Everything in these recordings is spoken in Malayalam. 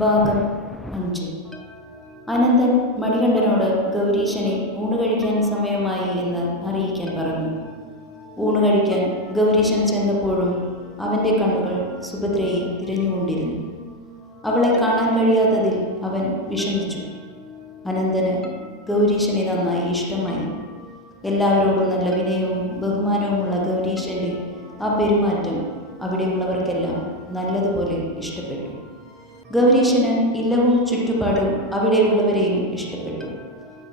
ഭാഗം 5. അനന്തൻ മണികണ്ഠനോട് ഗൗരീശനെ ഊണ് കഴിക്കാൻ സമയമായി എന്ന് അറിയിക്കാൻ പറഞ്ഞു. ഊണ് കഴിക്കാൻ ഗൗരീശൻ ചെന്നപ്പോഴും അവൻ്റെ കണ്ണുകൾ സുഭദ്രയെ തിരഞ്ഞുകൊണ്ടിരുന്നു. അവളെ കാണാൻ കഴിയാത്തതിൽ അവൻ വിഷമിച്ചു. അനന്തന് ഗൗരീശനെ നന്നായി ഇഷ്ടമായി. എല്ലാവരോടും നല്ല വിനയവും ബഹുമാനവുമുള്ള ഗൗരീശൻ്റെ ആ പെരുമാറ്റം അവിടെയുള്ളവർക്കെല്ലാം നല്ലതുപോലെ ഇഷ്ടപ്പെട്ടു. ഗൗരീശന് ഇല്ലവും ചുറ്റുപാടും അവിടെയുള്ളവരെയും ഇഷ്ടപ്പെട്ടു.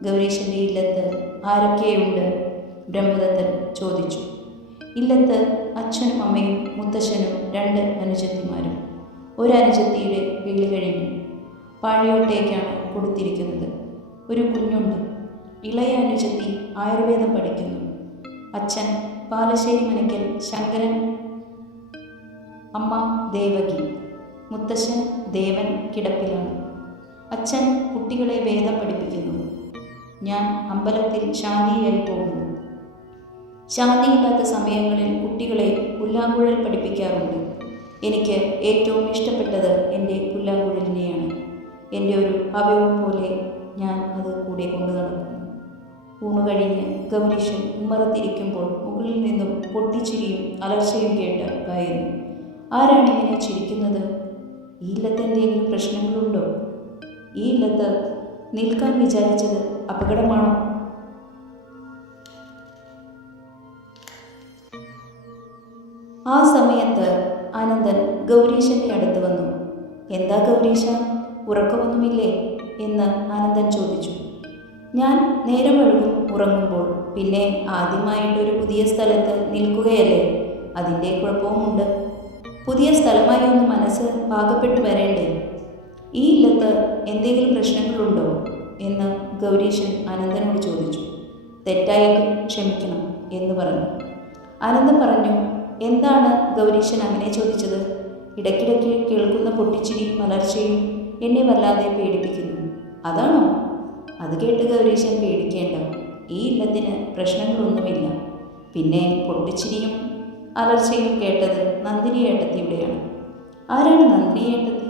ഗൗരീശൻ്റെ ഇല്ലത്ത് ആരൊക്കെയുണ്ട്? ബ്രഹ്മദത്തൻ ചോദിച്ചു. ഇല്ലത്ത് അച്ഛനും അമ്മയും മുത്തശ്ശനും 2 അനുജത്തിമാരും. ഒരു അനുജത്തിയുടെ വിളി കഴിഞ്ഞു. പാഴയോട്ടേക്കാണ് കൊടുത്തിരിക്കുന്നത്. ഒരു കുഞ്ഞുണ്ട്. ഇളയ അനുജത്തി ആയുർവേദം പഠിക്കുന്നു. അച്ഛൻ പാലശ്ശേരി മനയ്ക്കൽ ശങ്കരൻ, അമ്മ ദേവകി, മുത്തശ്ശൻ ദേവൻ കിടപ്പിലാണ്. അച്ഛൻ കുട്ടികളെ വേദം പഠിപ്പിക്കുന്നു. ഞാൻ അമ്പലത്തിൽ ശാന്തിയായി പോകുന്നു. ശാന്തിയില്ലാത്ത സമയങ്ങളിൽ കുട്ടികളെ പുല്ലാങ്കുഴൽ പഠിപ്പിക്കാറുണ്ട്. എനിക്ക് ഏറ്റവും ഇഷ്ടപ്പെട്ടത് എൻ്റെ പുല്ലാങ്കുഴലിനെയാണ്. എൻ്റെ ഒരു അവയവം പോലെ ഞാൻ അത് കൂടെ കൊണ്ടു നടക്കുന്നു. ഊണ് കഴിഞ്ഞ് ഗൗരീശൻ ഉമ്മറത്തിരിക്കുമ്പോൾ മുകളിൽ നിന്നും പൊട്ടിച്ചിരിയും അലർച്ചയും കേട്ട് ഭയന്നു. ആരാണിങ്ങനെ ചിരിക്കുന്നത്? ഈ ഇല്ലത്ത് എന്തെങ്കിലും പ്രശ്നങ്ങളുണ്ടോ? ഈ ഇല്ലത്ത് നിൽക്കാൻ വിചാരിച്ചത് അപകടമാണോ? ആ സമയത്ത് അനന്തൻ ഗൗരീശൻ്റെ അടുത്ത് വന്നു. എന്താ ഗൗരീശ, ഉറക്കമൊന്നുമില്ലേ എന്ന് അനന്തൻ ചോദിച്ചു. ഞാൻ നേരം വഴുകും ഉറങ്ങുമ്പോൾ. പിന്നെ ആദ്യമായിട്ടൊരു പുതിയ സ്ഥലത്ത് നിൽക്കുകയല്ലേ, അതിൻ്റെ കുഴപ്പവുമുണ്ട്. പുതിയ സ്ഥലമായി ഒന്ന് മനസ്സ് പാകപ്പെട്ടു വരേണ്ടേ? ഈ ഇല്ലത്ത് എന്തെങ്കിലും പ്രശ്നങ്ങളുണ്ടോ എന്ന് ഗൗരീശൻ അനന്തനോട് ചോദിച്ചു. തെറ്റായെങ്കിൽ ക്ഷമിക്കണം എന്ന് പറഞ്ഞു. അനന്തൻ പറഞ്ഞു, എന്താണ് ഗൗരീശൻ അങ്ങനെ ചോദിച്ചത്? ഇടയ്ക്കിടയ്ക്ക് കേൾക്കുന്ന പൊട്ടിച്ചിരിയും അലർച്ചയും എന്നെ വല്ലാതെ പേടിപ്പിക്കുന്നു. അതാണോ? അത് കേട്ട് ഗൗരീശൻ പേടിക്കേണ്ട. ഈ ഇല്ലത്തിന് പ്രശ്നങ്ങളൊന്നുമില്ല. പിന്നെ പൊട്ടിച്ചിരിയും അലർച്ചയും കേട്ടത് നന്ദിനി ഏട്ടത്തിയുടെയാണ്. ആരാണ് നന്ദിനി ഏട്ടത്തി?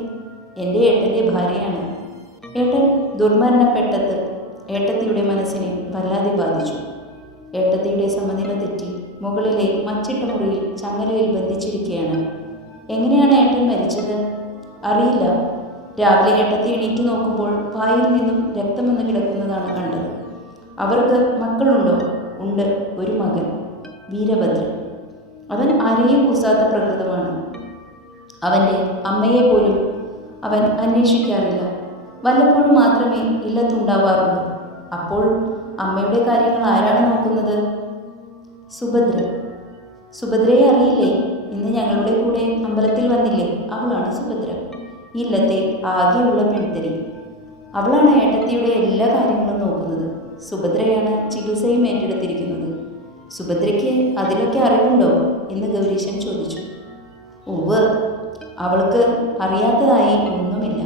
എൻ്റെ ഏട്ടൻ്റെ ഭാര്യയാണ്. ഏട്ടൻ ദുർമരണപ്പെട്ടത് ഏട്ടത്തിയുടെ മനസ്സിനെ വല്ലാതെ ബാധിച്ചു. ഏട്ടത്തിയുടെ സമനില തെറ്റി മുകളിലെ മച്ചിട്ട മുറിയിൽ ചങ്ങലയിൽ ബന്ധിച്ചിരിക്കുകയാണ്. എങ്ങനെയാണ് ഏട്ടൻ മരിച്ചത്? അറിയില്ല. രാവിലെ ഏട്ടത്തി എണീറ്റ് നോക്കുമ്പോൾ വായിൽ നിന്നും രക്തം വന്ന് കിടക്കുന്നതാണ് കണ്ടത്. അവർക്ക് മക്കളുണ്ടോ? ഉണ്ട്, ഒരു മകൻ, വീരഭദ്രൻ. അവൻ ആരെയും കൂസാത്ത പ്രകൃതമാണ്. അവൻ്റെ അമ്മയെ പോലും അവൻ അന്വേഷിക്കാറില്ല. വല്ലപ്പോഴും മാത്രമേ ഇല്ലത്തുണ്ടാവാറുള്ളൂ. അപ്പോൾ അമ്മയുടെ കാര്യങ്ങൾ ആരാണ് നോക്കുന്നത്? സുഭദ്ര. സുഭദ്രയെ അറിയില്ലേ? ഇന്ന് ഞങ്ങളുടെ കൂടെ അമ്പലത്തിൽ വന്നില്ലേ? അവളാണ് സുഭദ്ര, ഇല്ലത്തെ ആകെയുള്ള പെൺതരി. അവളാണ് ഏട്ടത്തിയുടെ എല്ലാ കാര്യങ്ങളും നോക്കുന്നത്. സുഭദ്രയാണ് ചികിത്സയും ഏറ്റെടുത്തിരിക്കുന്നത്. സുഭദ്രയ്ക്ക് അതിലൊക്കെ അറിവുണ്ടോ എന്ന് ഗൗരീശൻ ചോദിച്ചു. ഉവ്വ്, അവൾക്ക് അറിയാത്തതായി ഒന്നുമില്ല.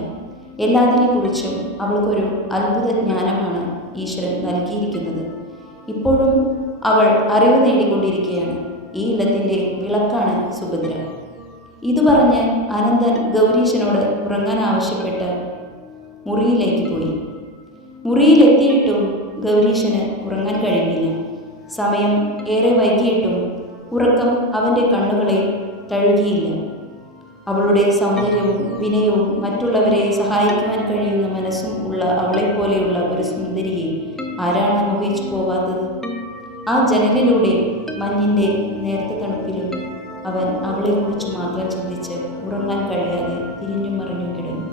എല്ലാത്തിനെക്കുറിച്ചും അവൾക്കൊരു അത്ഭുത ജ്ഞാനമാണ് ഈശ്വരൻ നൽകിയിരിക്കുന്നത്. ഇപ്പോഴും അവൾ അറിവ് നേടിക്കൊണ്ടിരിക്കുകയാണ്. ഈ ഇല്ലത്തിൻ്റെ വിളക്കാണ് സുഭദ്ര. ഇത് പറഞ്ഞ് അനന്തൻ ഗൗരീശനോട് ഉറങ്ങാൻ ആവശ്യപ്പെട്ട് മുറിയിലേക്ക് പോയി. മുറിയിലെത്തിയിട്ടും ഗൗരീശന് ഉറങ്ങാൻ കഴിഞ്ഞില്ല. സമയം ഏറെ വൈകിയിട്ടും ഉറക്കം അവൻ്റെ കണ്ണുകളെ തഴുകിയില്ല. അവളുടെ സൗന്ദര്യവും വിനയവും മറ്റുള്ളവരെ സഹായിക്കുവാൻ കഴിയുന്ന മനസ്സും ഉള്ള അവളെപ്പോലെയുള്ള ഒരു സുന്ദരിയെ ആരാണ് മോഹിച്ചു പോവാത്തത്? ആ ജനലിലൂടെ മഞ്ഞിൻ്റെ നേർത്ത തണുപ്പിലും അവൻ അവളെക്കുറിച്ച് മാത്രം ചിന്തിച്ച് ഉറങ്ങാൻ കഴിയാതെ തിരിഞ്ഞും മറിഞ്ഞും കിടന്നു.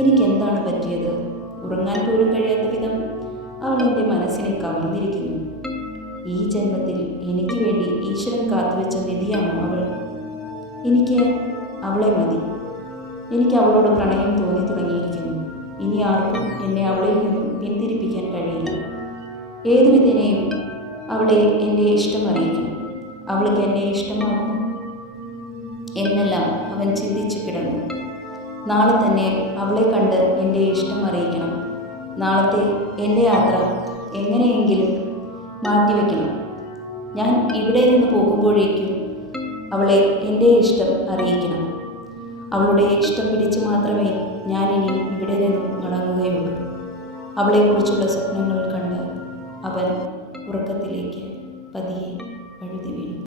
എനിക്കെന്താണ് പറ്റിയത്? ഉറങ്ങാൻ പോലും കഴിയാത്ത വിധം അവൾ എൻ്റെ മനസ്സിനെ കവർന്നിരിക്കുന്നു. ഈ ജന്മത്തിൽ എനിക്ക് വേണ്ടി ഈശ്വരൻ കാത്തുവെച്ച നിധിയാണോ അവൾ? എനിക്ക് അവളെ മതി. എനിക്ക് അവളോട് പ്രണയം തോന്നി തുടങ്ങിയിരിക്കുന്നു. ഇനി ആർക്കും എന്നെ അവളിൽ നിന്നും പിന്തിരിപ്പിക്കാൻ കഴിയില്ല. ഏതുവിധേനയും അവളെ എൻ്റെ ഇഷ്ടം അറിയിക്കണം. അവൾക്ക് എന്നെ ഇഷ്ടമാകുമോ എന്നെല്ലാം അവൻ ചിന്തിച്ചു കിടന്നു. നാളെ തന്നെ അവളെ കണ്ട് എൻ്റെ ഇഷ്ടം അറിയിക്കണം. നാളത്തെ എൻ്റെ യാത്ര എങ്ങനെയെങ്കിലും മാറ്റിവെക്കണം. ഞാൻ ഇവിടെ നിന്ന് പോകുമ്പോഴേക്കും അവളെ എൻ്റെ ഇഷ്ടം അറിയിക്കണം. അവളുടെ ഇഷ്ടം പിടിച്ച് മാത്രമേ ഞാനിനി ഇവിടെ നിന്നും മടങ്ങുകയുള്ളൂ. അവളെക്കുറിച്ചുള്ള സ്വപ്നങ്ങൾ കണ്ട് അവൻ ഉറക്കത്തിലേക്ക് പതിയെ വഴുതി വീണു.